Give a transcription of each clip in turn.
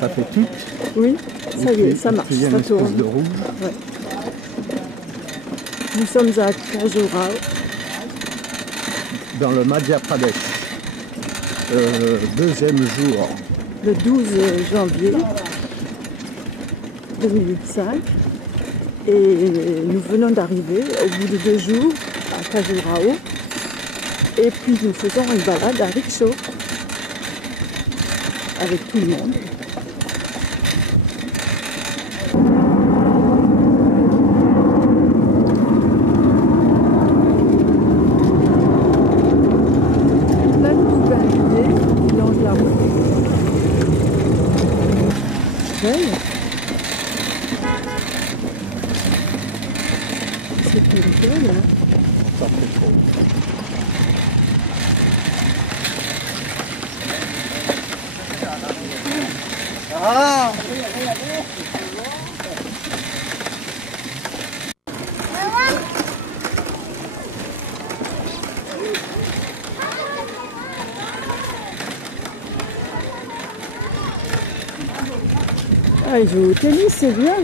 Ça fait tout. Oui, ça y est, ça marche, ça tourne. De rouge. Ouais. Nous sommes à Khajuraho. Dans le Madhya Pradesh. Deuxième jour. Le 12 janvier 2005. Et nous venons d'arriver au bout de 2 jours à Khajuraho. Et puis nous faisons une balade à rickshaw avec tout le monde. Plein de petits pavillers qui longent la route. Belle. C'est une belle, hein. Ah! Ah, il joue au tennis, c'est bien.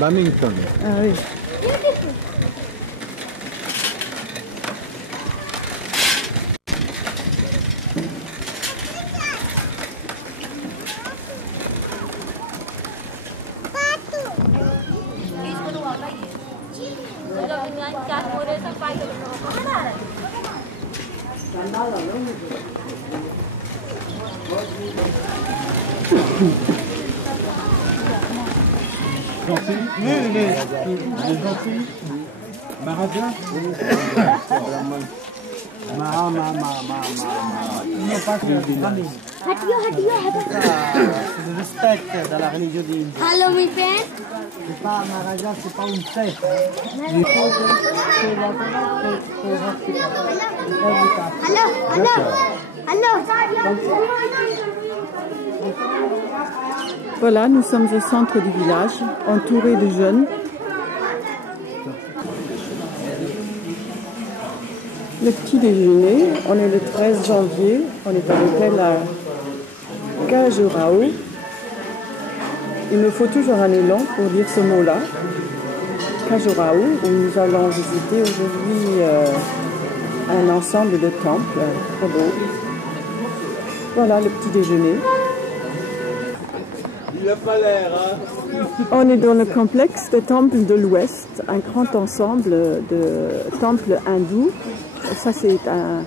Badminton. Ah oui. Maharaja. Respect dans la religion d'Inde. Hello, my friend. C'est pas Maharaja, c'est pas une fête. Hello. Voilà, nous sommes au centre du village, entourés de jeunes. Le petit déjeuner, on est le 13 janvier, on est à l'hôtel à Khajuraho. Il me faut toujours un élan pour dire ce mot-là. Khajuraho, où nous allons visiter aujourd'hui un ensemble de temples, très beau. Voilà le petit déjeuner. Il n'a pas l'air, hein? On est dans le complexe des temples de l'Ouest, un grand ensemble de temples hindous. Ça, c'est un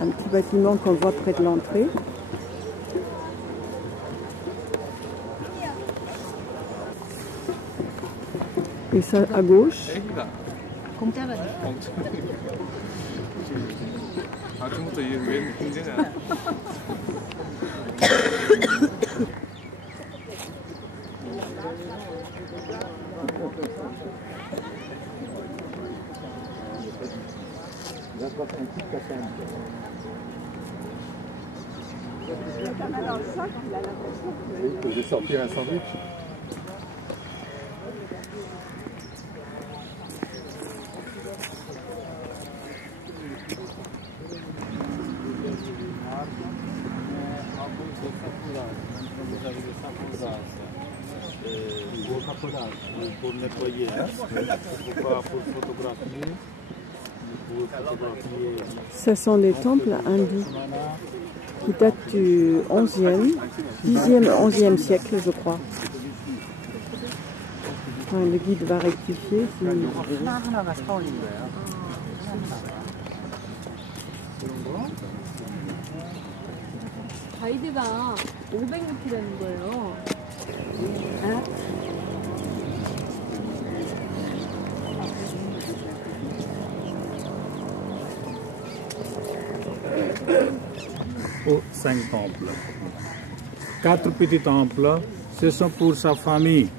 petit bâtiment qu'on voit près de l'entrée. Et ça, à gauche. Je vais sortir un sandwich. Pour nettoyer, pour photographier. Ce sont des temples hindous qui datent du 11e, 10e, 11e siècle, je crois. Enfin, le guide va rectifier. 가이드가 500m라는 거예요. Aux 5 temples. 4 petits temples, ce sont pour sa famille,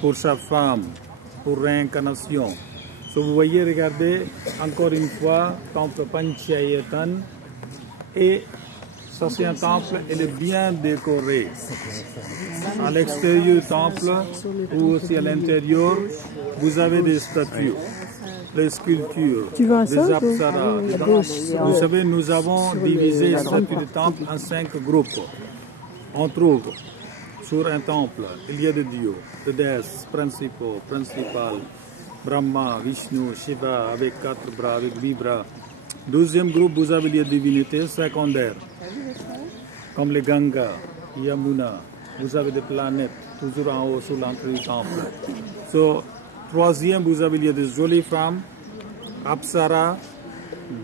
pour sa femme, pour réincarnation. Si vous voyez, regardez encore une fois, temple Panchayatan, et ça c'est un temple, il est bien décoré. À l'extérieur du temple ou aussi à l'intérieur, vous avez des statues, des sculptures, des apsaras. à gauche. Vous savez, nous avons divisé les statues du temple en 5 groupes. On trouve sur un temple, il y a des dieux, des déesses principaux, principales, Brahma, Vishnu, Shiva, avec 4 bras, avec 8 bras. Deuxième groupe, vous avez les divinités secondaires, comme les Ganga, Yamuna. Vous avez des planètes, toujours en haut, sur l'entrée du temple. Troisième, vous avez des jolies femmes, Apsara,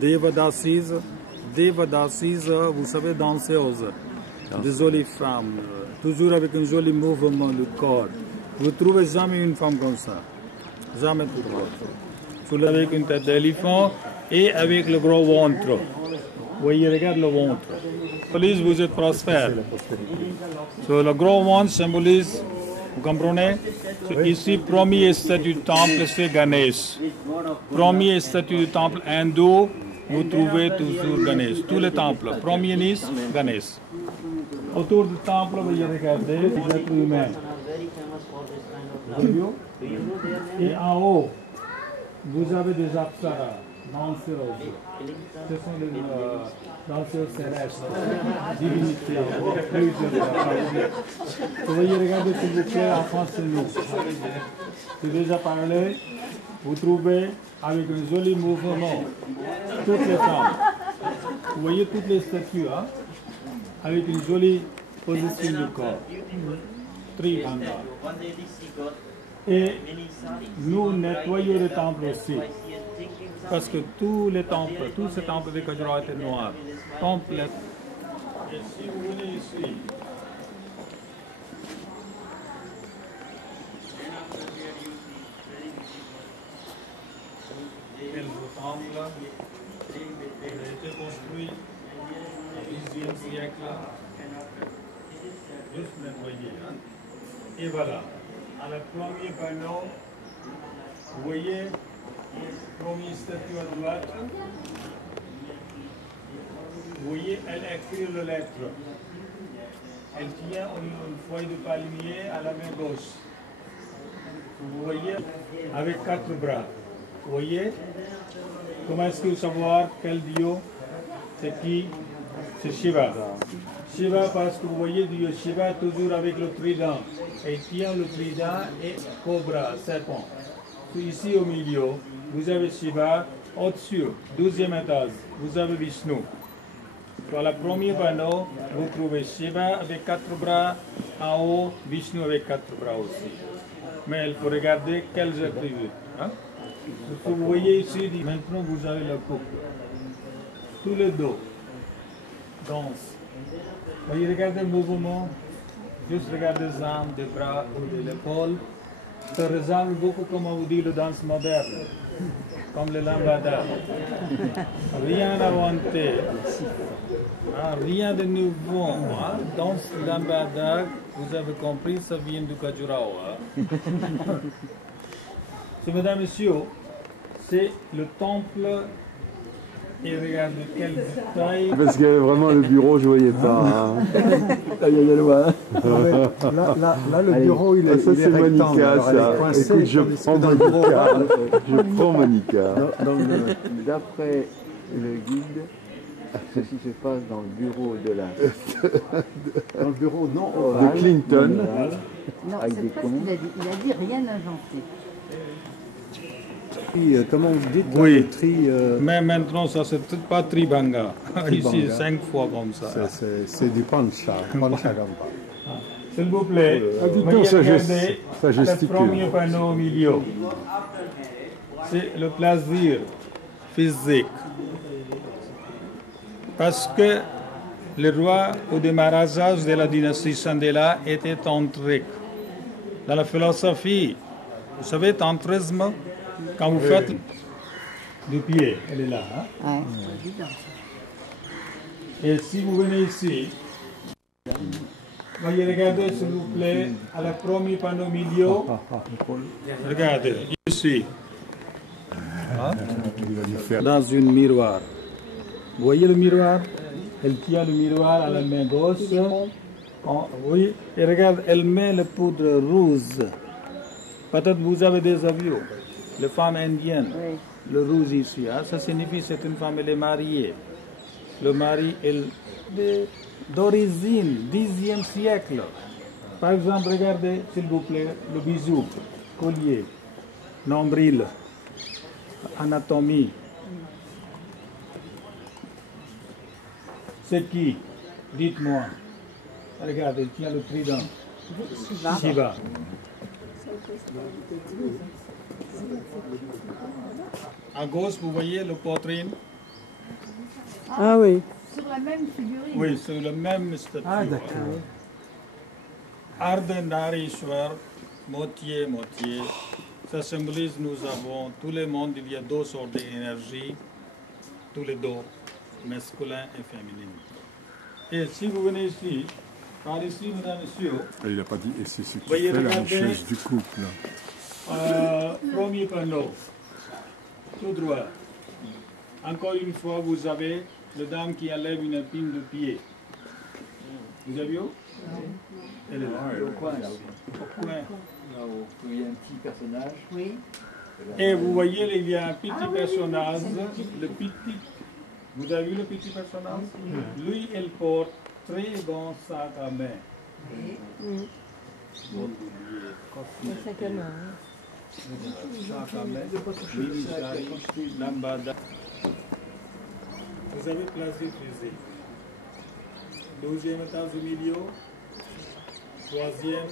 Devadasis. Devadasis, vous savez, danseuses, des jolies femmes, toujours avec un joli mouvement du corps. Vous ne trouvez jamais une femme comme ça. Jamais tout le monde. Avec une tête d'éléphant et avec le gros ventre. Vous voyez, regarde le ventre. Symbolise, vous êtes prospère. Le gros ventre symbolise, vous comprenez? Ici, premier statut du temple, c'est Ganesh. Premier statut du temple hindou, vous trouvez toujours Ganesh. Tous les temples, premier Nice, Ganesh. Autour du temple, vous regardez les êtres humains. Et en haut, vous avez des apsaras, danseuses. Ce sont les danseuses célestes, divinités. Vous voyez, regardez s'il vous plaît en face de nous. J'ai déjà parlé, vous trouvez avec un joli mouvement toutes les femmes. Vous voyez toutes les statues, hein, avec une jolie position du corps. Tribhanga. Et nous nettoyons le temple aussi. Parce que tous ces temples de Khajuraho étaient noirs. Complètement. Et si vous venez ici, le temple a été construit au XIe siècle, juste nettoyé. Hein? Et voilà, à la premier panneau, vous voyez, premier statue à droite, vous voyez, elle écrit le lettre. Elle tient une feuille de palmier à la main gauche. Vous voyez, avec 4 bras. Vous voyez? Comment est-ce que vous savez quel dieu? C'est qui? C'est Shiva. Shiva parce que vous voyez Dieu Shiva toujours avec le trident. Et il tient le trident et cobra, serpent. Ici au milieu, vous avez Shiva. Au-dessus, 12e étage, vous avez Vishnu. Sur le premier panneau, vous trouvez Shiva avec 4 bras. En haut, Vishnu avec 4 bras aussi. Mais il faut regarder quels attributs. Hein? Vous voyez ici, maintenant vous avez le couple. Tous les deux dansent. Voyez, regardez le mouvement. Juste regardez les jambes, les bras ou l'épaule. Ça ressemble beaucoup, comme on vous dit, le danse moderne. Comme le lambada. Rien inventé. Rien de nouveau. Hein? Danse lambada, vous avez compris, ça vient du Khajuraho. Hein? Mesdames et messieurs, c'est le temple. Et regardez quelle taille. Parce que vraiment le bureau, je ne voyais pas. Là, le bureau, il est, ça, c'est Monica, ça. Écoute, je prends Monica. Je prends Monica. D'après le guide, ceci se passe dans le bureau de la... Dans le bureau, non, de Clinton. Non, c'est pas ce qu'il a dit. Il a dit rien inventé. Comment vous dites oui. Tri, mais maintenant, ça c'est pas Tribhanga. Ici, 5 fois comme ça. C'est du pancha. S'il vous plaît, regardez le premier panneau au milieu. C'est le plaisir physique. Parce que le roi ou des Maharajas de la dynastie Chandela était tantrique. Dans la philosophie, vous savez, tantrisme, quand vous faites du pied, elle est là. Hein? Ouais. Et si vous venez ici, voyez, regardez s'il vous plaît, à la premier panneau milieu, regardez, ici, hein? Dans une miroir. Vous voyez le miroir? Elle tient le miroir à la main gauche. Oui, et regarde, elle met le poudre rouge. Peut-être vous avez des avions. Les femmes indiennes, oui. Le rouge ici, hein, ça signifie que c'est une femme, elle est mariée. Le mari est d'origine 10e siècle. Par exemple, regardez, s'il vous plaît, le bijou, collier, nombril, anatomie. C'est qui? Dites-moi. Regardez, il tient le trident. Shiva. À gauche, vous voyez le poitrine? Ah oui. Sur la même figurine. Oui, c'est le même statut. Ah, d'accord. Ardhanarishwar, moitié. Ça symbolise nous avons tous les mondes, il y a deux sortes d'énergie, tous les deux, masculin et féminin. Et si vous venez ici, par ici, mesdames et messieurs, Il n'a pas dit, et c'est ce qui voyez, fait la regardez. richesse du couple. Premier panneau, tout droit. Encore une fois, vous avez le dame qui enlève une épine de pied. Vous avez vu? Elle est là. Au coin, là. Au coin. Là où il y a un petit personnage. Oui. Et vous voyez, il y a un petit personnage, le petit. Vous avez vu le petit personnage? Lui, il porte très bon sac à main. Sac à main. Sac à main, mini-sari, lambada. Vous avez placé physique. 12e étage du milieu, 3e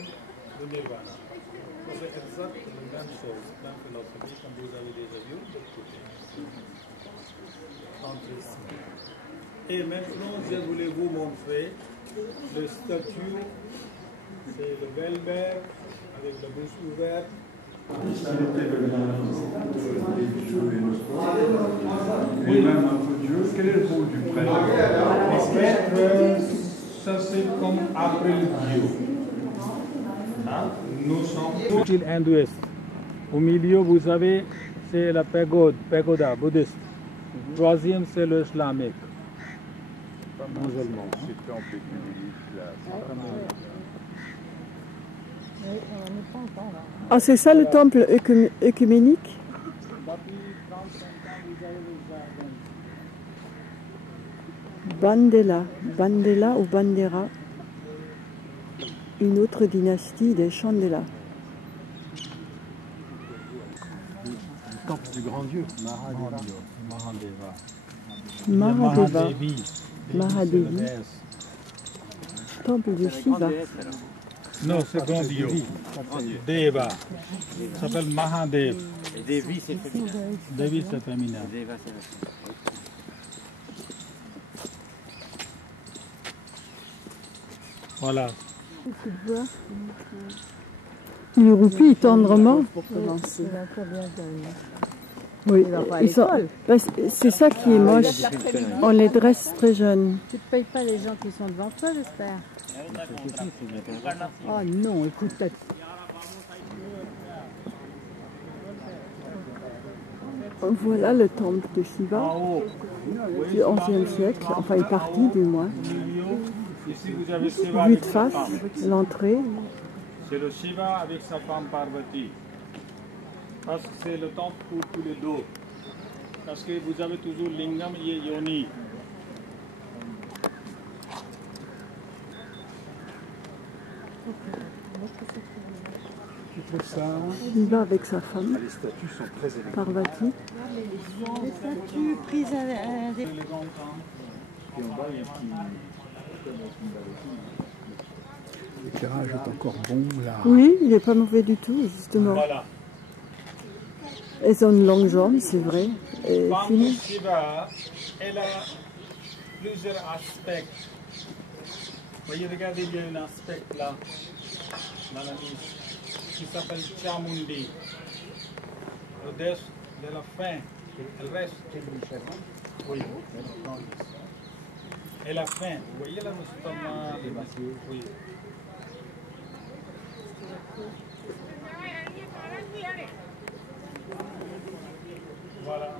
de Nirvana. C'est exactement la même chose dans la philosophie, comme vous avez déjà vu de l'autre côté. Entre ici. Et maintenant, je voulais vous montrer le statut. C'est le belle-mère avec la bouche ouverte. Oui, même notre Dieu, quel est le rôle du prêtre? Le prêtre, ça c'est comme après le Dieu. Hein? Nous sommes style hindouiste. Au milieu, vous avez, c'est la pagoda bouddhiste. Troisième, c'est le islamique. Musulman. C'est temple écuménique, là. Ah, c'est ça le temple œcuménique? Depuis 35 ans, vous avez le jardin. Bandela ou Bandera, une autre dynastie des Chandela. Le temple du grand Dieu. Mahadevi. Temple de Shiva. Non, c'est grand Dieu. Deva. Ça s'appelle Mahadev. Et Devi, c'est féminin. Devi, c'est féminin. Deva, c'est masculin. Voilà. Il roupille tendrement. Oui, c'est ça qui est moche. On les dresse très jeunes. Tu ne payes pas les gens qui sont devant toi, j'espère. Oh non, écoute, Voilà le temple de Shiva du XIe siècle, enfin il est parti du moins. Ici, vous avez Shiva Vue avec de sa face, femme. l'entrée. C'est le Shiva avec sa femme Parvati. Parce que c'est le temple pour tous les deux. Parce que vous avez toujours Lingam et Yoni. Shiva avec sa femme, Les statues sont très élégants. Parvati. les statues prises à des... Les enfants. Puis en bas, il y a un petit... L'éclairage est encore bon là. Oui, il n'est pas mauvais du tout, justement. Voilà. Elles ont une longue jambe, c'est vrai. Et Femme fine. Shiva, elle a plusieurs aspects. Voyez, regardez, il y a un aspect là, dans la niche, qui s'appelle Chamundi. Le déesse de la fin, elle reste. Oui. Et la fin, vous voyez là, le stomac, les massiers, oui. Voilà.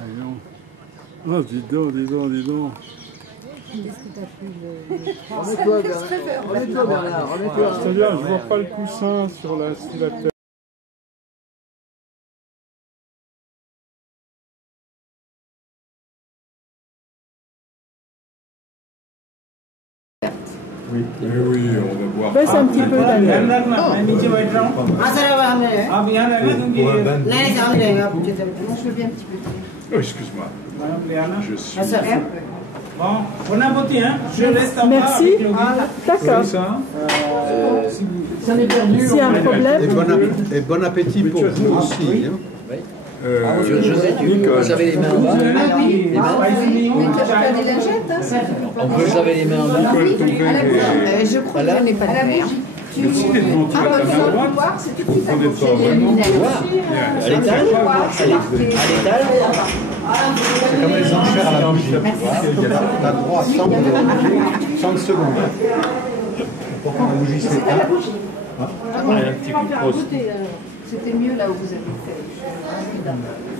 Allez, non. Oh, dis donc, dis donc, dis donc. Remets-toi, Bernard, remets-toi. C'est-à-dire, je vois pas le coussin sur la tête. oui, on va voir. Baisse un petit peu, Daniel. Je veux bien un petit peu. Oh, excuse-moi. Je suis. Merci. D'accord. S'il y a un problème, Et bon appétit pour vous aussi. Hein. Nicole. Vous avez les mains en bas. Ah oui, les mains. Mais tu as des lingettes, hein, ça. On peut laver les mains en bas. Nicole, ton verre est- Je crois que je n'ai pas de verre. Merci d'être monté à ta main droite. Tu comprenais pas vraiment. À l'étage. À l'étage. C'est comme les enchères à la bougie. Tu as droit à 100 secondes. Pourquoi la bougie c'est C'est à la bougie. petit C'était mieux là où vous avez fait.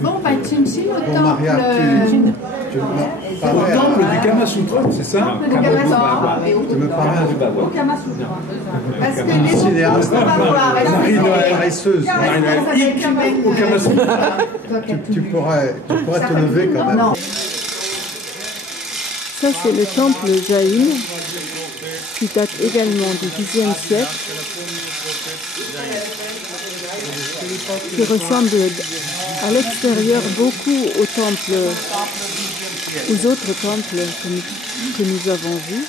Bon, bah, Chin-Chin au Ton mariage, tu me parais Temple du Kama Sutra, c'est ça? tu me parais Au Kama Sutra. Parce que les autres, cinéaste, on va voir. Marie-Noël paresseuse. Au Kama Sutra. Tu pourrais te lever quand même. Non. ça c'est le temple Jain, qui date également du Xe siècle, qui ressemble à l'extérieur beaucoup aux temples, aux autres temples que nous avons vus.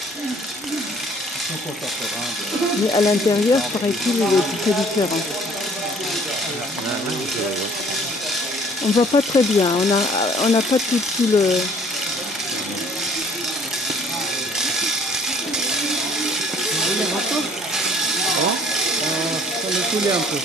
Mais à l'intérieur, paraît-il, il est très différent. On ne voit pas très bien, on n'a pas tout le... Ça le couler un peu.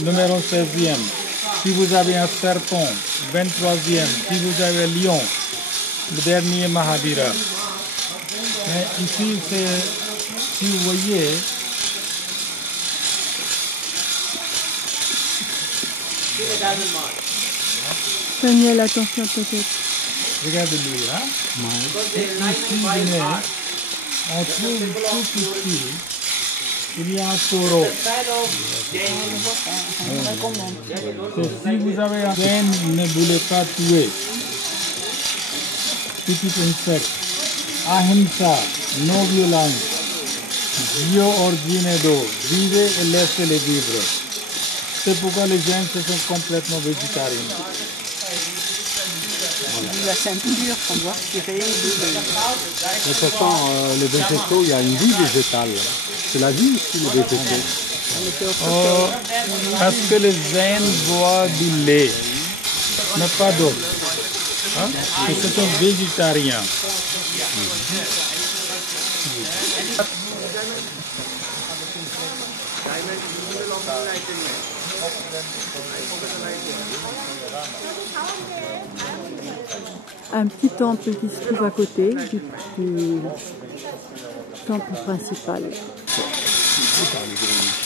Numéro 16e, si vous avez un serpent, 23e, si vous avez un lion, le dernier Mahavira. Mais ici, si vous voyez, Daniel, attention peut-être. regardez-lui, hein? Et ici, venez, on trouve tout ici, il y a un taureau. Si vous avez un zen, ne voulez pas tuer. Petit insecte. Ahimsa, non violence. Dio ordine do, vivez et laissez-les vivre. C'est pourquoi les gens sont complètement végétariens. La ceinture qu'on doit retirer. Mais pourtant, les végétaux, il y a une vie végétale. C'est la vie ici, les végétaux. Oh, parce que les zen boivent du lait, mais pas d'eau. Hein? Et ce sont végétariens. Un petit temple qui se trouve à côté du temple principal.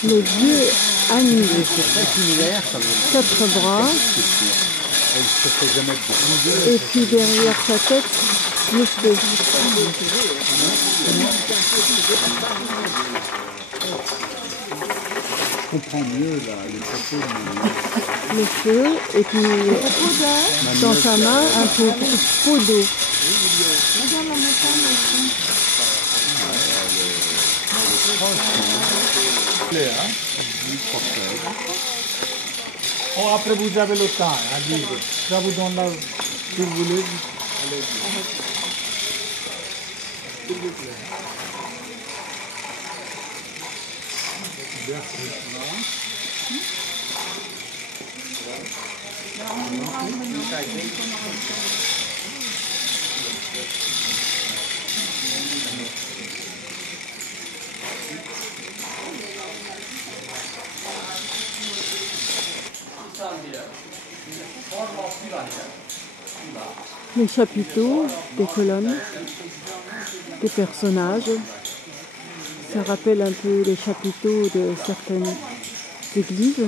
Le dieu Ani, 4 bras, et puis derrière sa tête, juste Je comprends mieux là, les propos de le feu, et puis dans sa main un pot d'eau. Oh, après vous avez le temps à vivre. Ça vous donne là, si vous voulez. Les chapiteaux, des colonnes, des personnages. Ça rappelle un peu les chapiteaux de certaines églises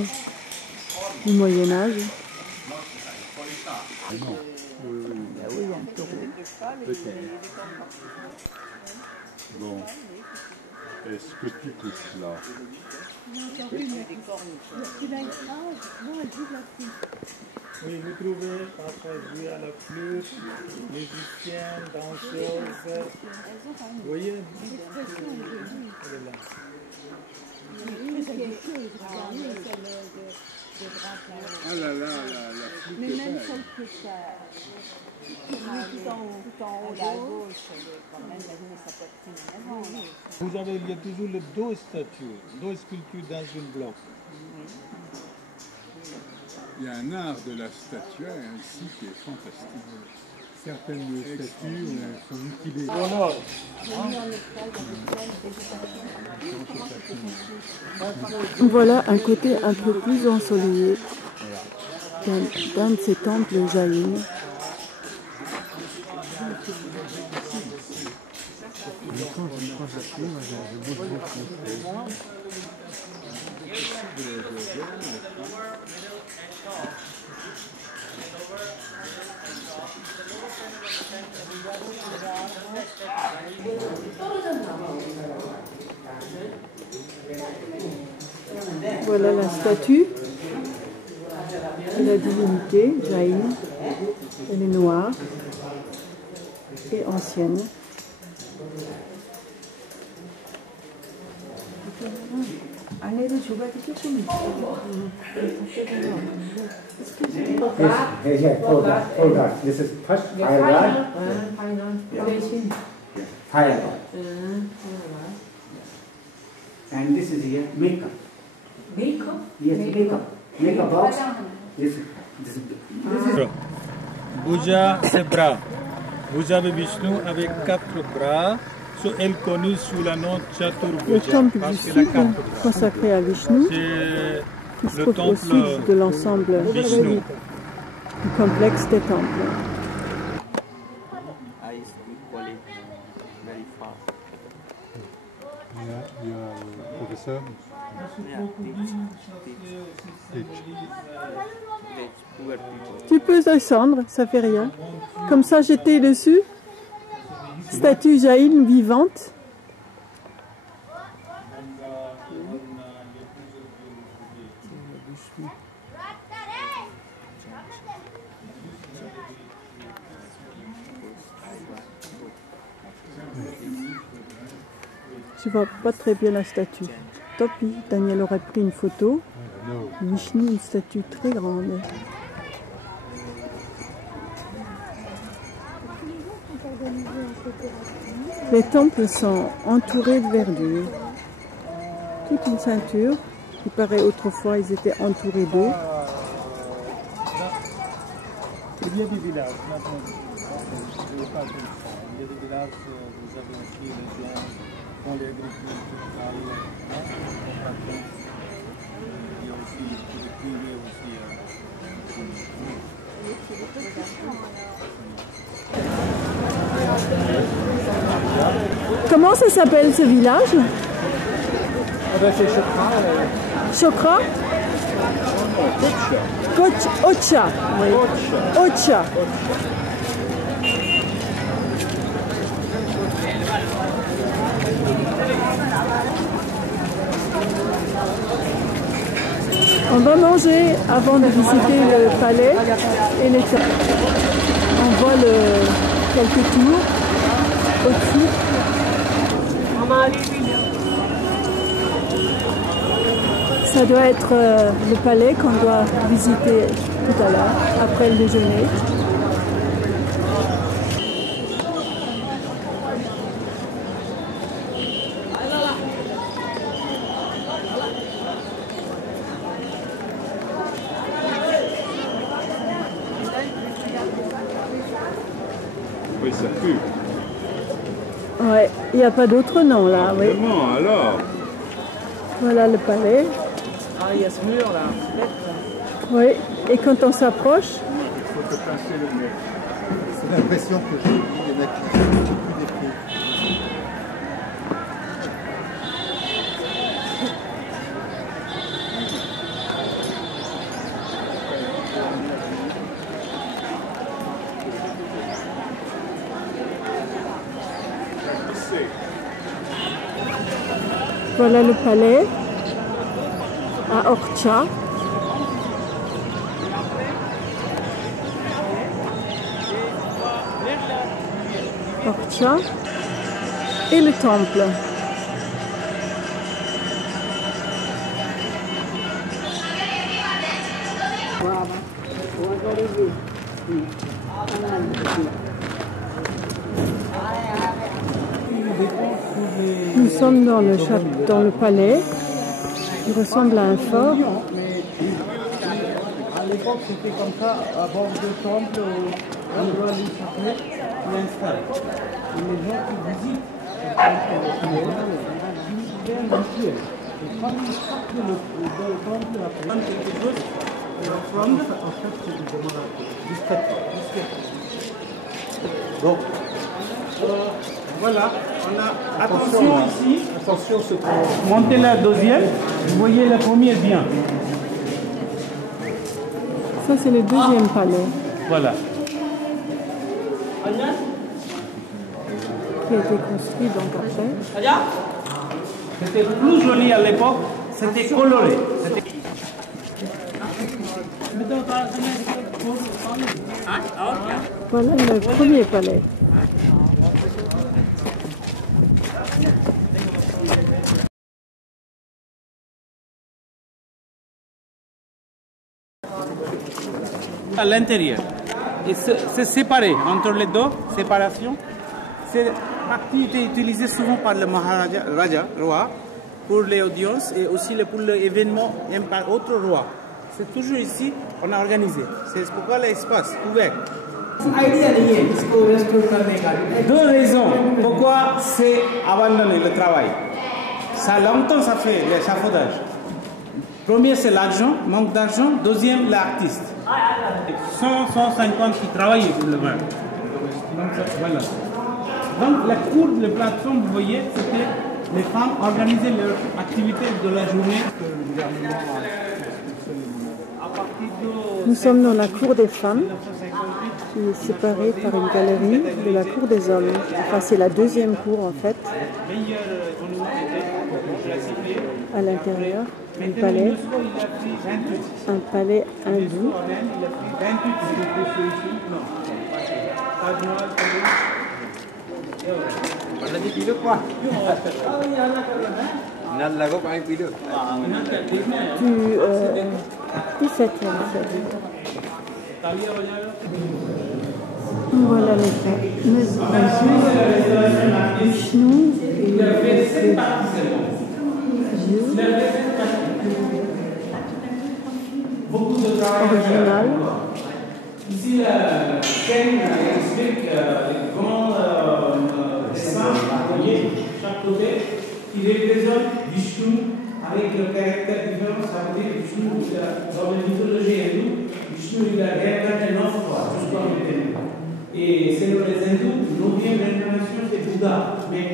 du Moyen-Âge. Bon. Est-ce que tu touches là? Oui, vous trouvez parfois jouer à la flûte, musicienne, danseuse. Vous voyez? Elle est là. Ah là là, la flûte est belle. Vous avez, il y a toujours les deux statues, deux sculptures dans une bloc. Il y a un art de la statuaire ici qui est fantastique. Certaines statues sont mutilées. Voilà un côté un peu plus ensoleillé d'un de ces temples jaïnes. Voilà la statue de la divinité jaïne. Elle est noire et ancienne. Hold on. This is first fire god. Fire god. And this is here makeup. Makeup? Yes, makeup. Makeup box. This is Bhuja, c'est bras. Vous avez Vishnu avec 4 bras. Elle est connue sous le nom Chaturbhuja. Le temple parce du qu'elle a Sud, 4 bras. consacré à Vishnu, C'est qui se le trouve au temple sud de l'ensemble Vishnu. du complexe des temples. Il y a le professeur. Tu peux descendre, ça fait rien. Comme ça, j'étais dessus. Statue jaïne vivante. Je vois pas très bien la statue. Tant pis, Daniel aurait pris une photo. Vishnu, une statue très grande. Les temples sont entourés de verdure. Toute une ceinture. Il paraît autrefois ils étaient entourés d'eau. Il y a des villages, maintenant, il y a des villages, vous avez aussi les gens qui font l'agriculture, il y a aussi les privés aussi. Comment ça s'appelle ce village? Chokra? Ocha. Oui. Ocha. On va manger avant de visiter le palais et les temples. On voit quelques tours au-dessus. Ça doit être le palais qu'on doit visiter tout à l'heure, après le déjeuner. Oui, ça pue. Ouais, il n'y a pas d'autre nom là, oui. Vraiment, alors? Voilà le palais. Ah, il y a ce mur là. Oui, et quand on s'approche, C'est l'impression que j'ai eu des natifs plus décrits. Voilà le palais à Orcha. Orcha et le temple. Nous sommes dans le palais qui ressemble à un fort. À l'époque, c'était comme ça, avant le temple, l'endroit du sacré, l'installe. Et les gens qui visitent le temple, ils viennent mentir. Et quand ils sortent le temple, après, quelque chose, en fait, c'est du demande discret. Donc, voilà, on a attention ici. attention, c'est pour... Montez la deuxième, vous voyez la première bien. Ça, c'est le deuxième palais Voilà. qui a été construit donc après. C'était plus joli à l'époque, c'était coloré. Voilà le premier palais. À l'intérieur. Et c'est séparé entre les deux, séparation. Cette partie était utilisée souvent par le Maharaja, roi, pour les audiences et aussi pour l'événement par autre roi. C'est toujours ici qu'on a organisé. C'est pourquoi l'espace ouvert. Deux raisons pourquoi c'est abandonné le travail. Ça longtemps ça fait l'échafaudage. Premier c'est l'argent, manque d'argent. Deuxième l'artiste. 150 qui travaillaient pour le vin. Voilà. Donc la cour de la plateforme, vous voyez, c'était les femmes organisaient leur activité de la journée. Nous sommes dans la cour des femmes, qui est séparée par une galerie de la cour des hommes. Enfin, c'est la deuxième cour en fait. À l'intérieur du palais, un palais hindou. Du 17e siècle. Voilà les Vishnu et original. Ici, la scène explique les grands dessins, vous voyez, chaque côté, qui représente Vishnu avec le caractère différent. Ça veut dire Vishnu, dans la mythologie hindoue, Vishnu il a réincarné 9 fois, jusqu'à maintenant. Et selon les hindous, l'oublième réincarnation c'est Bouddha. Mais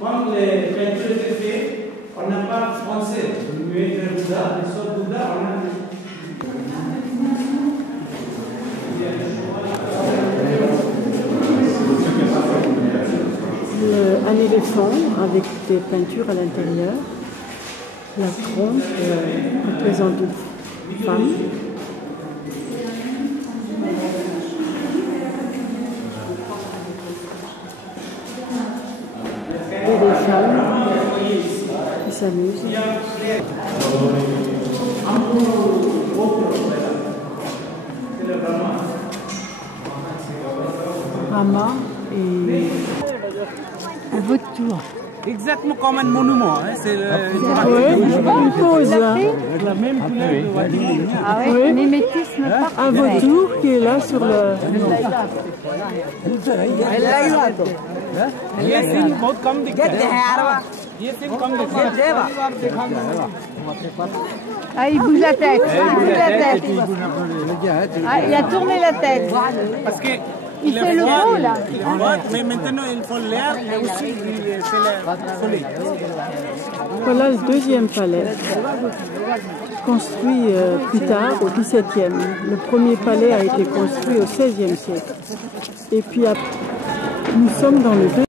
quand les peintures étaient faites, on n'a pas pensé de mettre Bouddha, mais sauf Bouddha, on a. Un éléphant avec des peintures à l'intérieur. La trompe représente une femme. Et des femmes qui s'amusent. Rama et un vautour. Exactement comme un monument. Hein. C'est une pose. La même couleur de Vladimir. Ah oui, mimétisme parfait. Un vautour qui est là sur le... ये सिंह बहुत कम दिखता है ये सिंह कम दिखता है Ah, il bouge la tête. Il bouge la tête. Ah, il a tourné la tête. parce que Il fait le beau là. il est froid, mais maintenant il faut l'air et aussi c'est le soleil. Voilà le deuxième palais, construit plus tard, au XVIIe. Le premier palais a été construit au XVIe siècle. Et puis nous sommes dans le deuxième.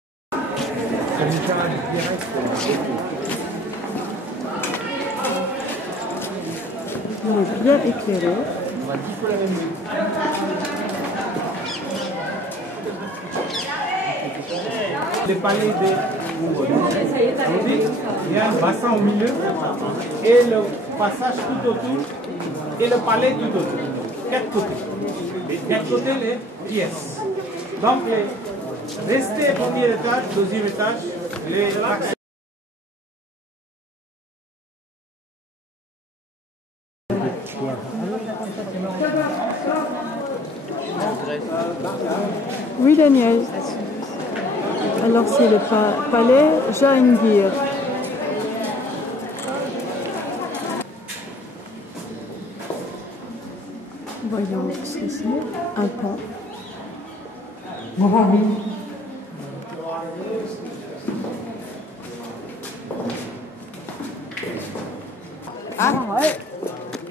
bien éclairé. Le palais de il y a un bassin au milieu et le passage tout autour et le palais tout autour. 4 côtés. Les 4 côtés, les pièces. Donc, restez au premier étage, deuxième étage, les accès. Oui, Daniel. Alors, c'est le palais Jahangir. Voyons ici un pont.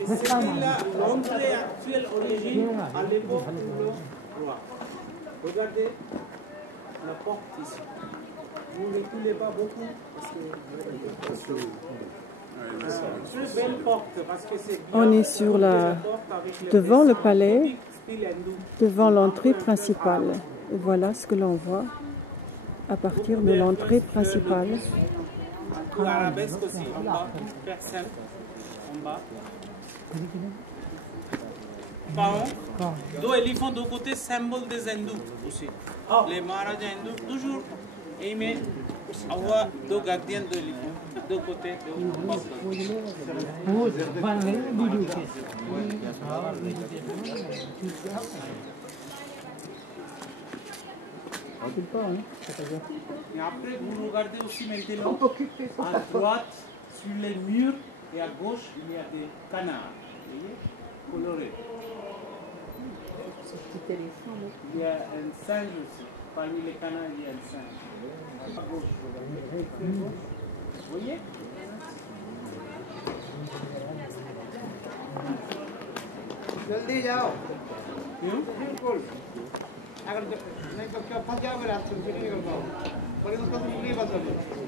C'est l'entrée actuelle origine à l'époque du roi. Regardez la porte ici. Vous ne reculez pas beaucoup parce que c'est une belle porte parce que c'est On est sur devant le palais, devant l'entrée principale. Et voilà ce que l'on voit à partir de l'entrée principale. tout arabesque aussi en bas, personne en bas. Paon, deux éléphants de côté, symbole des hindous aussi. Les Maharajas hindous, toujours aimé avoir deux gardiens d'éléphants, deux côtés. Et après, vous regardez aussi maintenant à droite, sur les murs et à gauche, il y a des canards, vous voyez, colorés. Il y a un singe aussi. Parmi les canards, il y a un singe. À gauche, vous voyez? जल्दी जाओ बिल्कुल अगर नहीं तो क्या फंस जाओगे रास्ते में नहीं निकल पाओगे पर उसका तो मुझे बस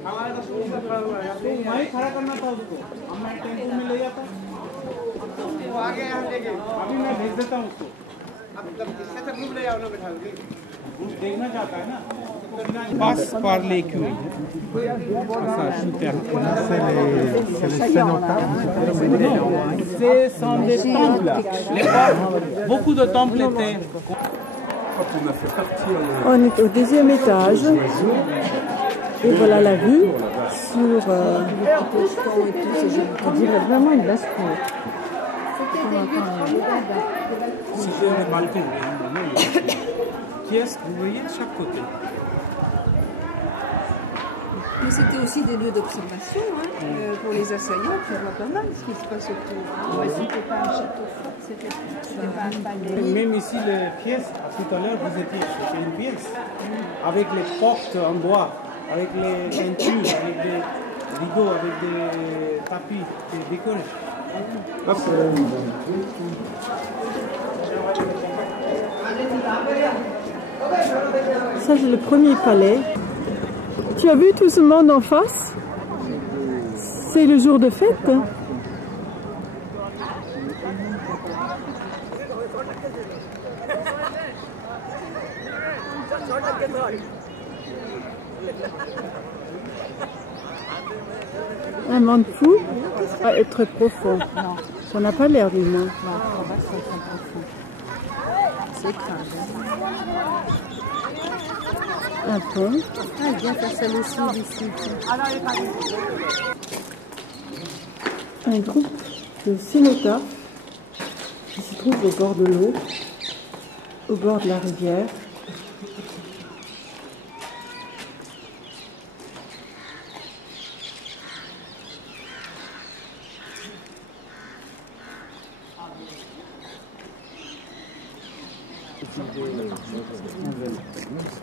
हमारे तो स्कूल में खड़ा हुआ है वहीं खड़ा करना था उसको अब मैं टेंपो में ले जाता वो आगे हम लेके अभी मैं भेज देता हूँ उसको अब किससे तक ग्रुप ले जाओ ना बैठा के ग्रुप देखना चाहता है ना passe par l'écurie. Ce sont des temples. Beaucoup de temples étaient. On est au deuxième étage et voilà la vue sur on dirait vraiment une basse-cour. C'était un balcon. Pièces, vous voyez de chaque côté. Mais c'était aussi des lieux d'observation pour les assaillants, qui voient pas mal ce qui se passe autour. C'était pas un château fort, c'était pas un palais. Même ici, les pièces, tout à l'heure, vous étiez sur une pièce, avec les portes en bois, avec les ceintures, avec des rideaux, avec des tapis décorés. Ça, c'est le premier palais. Tu as vu tout ce monde en face? C'est le jour de fête. Hein? Un monde fou à être profond. Ça n'a pas l'air du moins. C'est clair. Un pont. Ah, il vient faire ça aussi d'ici. Un groupe de cénotaphes qui se trouve au bord de l'eau, au bord de la rivière.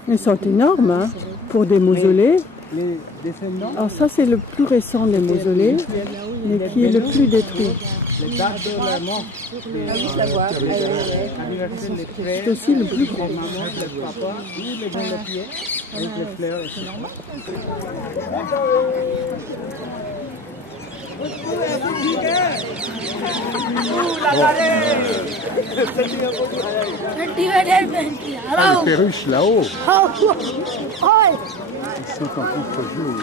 Ils sont énormes hein, pour des mausolées. Alors ça c'est le plus récent des mausolées, mais qui est le plus détruit. C'est aussi le plus grand. Les perruches là-haut. Ils sont en contre-jour.